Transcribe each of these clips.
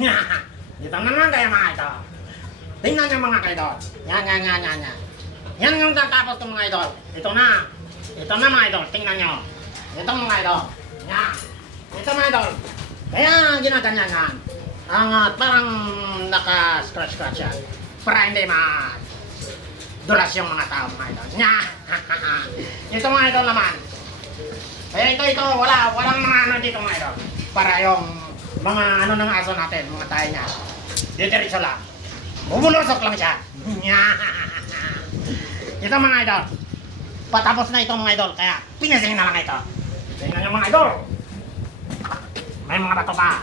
Dito naman kayo mga idol. Tingnan nyo mga idol. Yan. Yan yung tatapos ko mga idol. Ito na. Ito na mga idol. Tingnan nyo. Ito mga idol. Yan. Ito mga idol. Kaya ginaganyan yan. Ang parang naka-scratch yan. Para hindi dulas yung mga tao mga idol. Yan. Ito mga idol naman. Kaya ito. Walang mga ano dito mga idol. Para yung mga ano ng aso natin, mga tayo niya. Didiretso lang. Bumulusok lang siya. Ito mga idol. Patapos na ito mga idol. Kaya pinasing na lang ito. Tingnan nyo mga idol. May mga bato pa.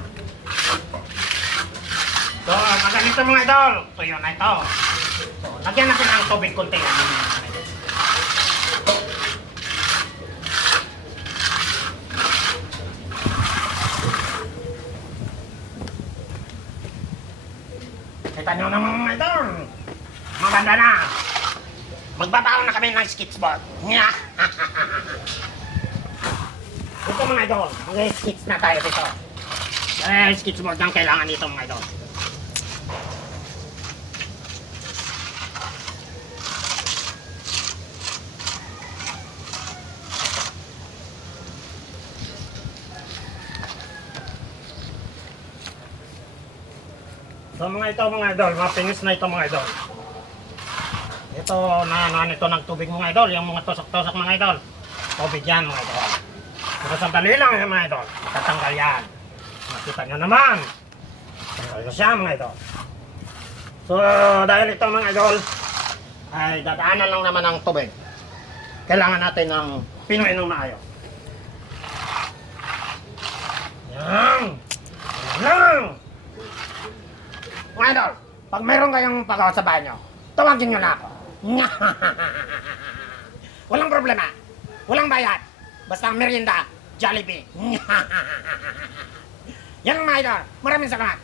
So, maganito mga idol. Tuyo na ito. So, lagyan natin ang tubig konti. Kita nyo naman mga idol. Maganda na. Magbabaon na kami ng skitsboard. Ito mga idol. Mag-skits na tayo dito. Skitsboard ang kailangan dito mga idol. So mga idol, mapinis na ito mga idol. Ito na ito ng tubig mga idol, yung mga tusok-tusok mga idol. Tubig yan mga idol. Pero sandali lang yan mga idol, tatanggal yan. Makita nyo naman. Tanggal na siya mga idol. So dahil ito mga idol, ay dadaanan lang naman ng tubig. Kailangan natin ng pinuin ng maayos. Yan. Yan. Mga idol, pag mayroon kayong pagawa sa banyo, tawagin nyo na ako. Walang problema. Walang bayad. Basta merienda, Jollibee. Yan mga idol. Maraming salamat.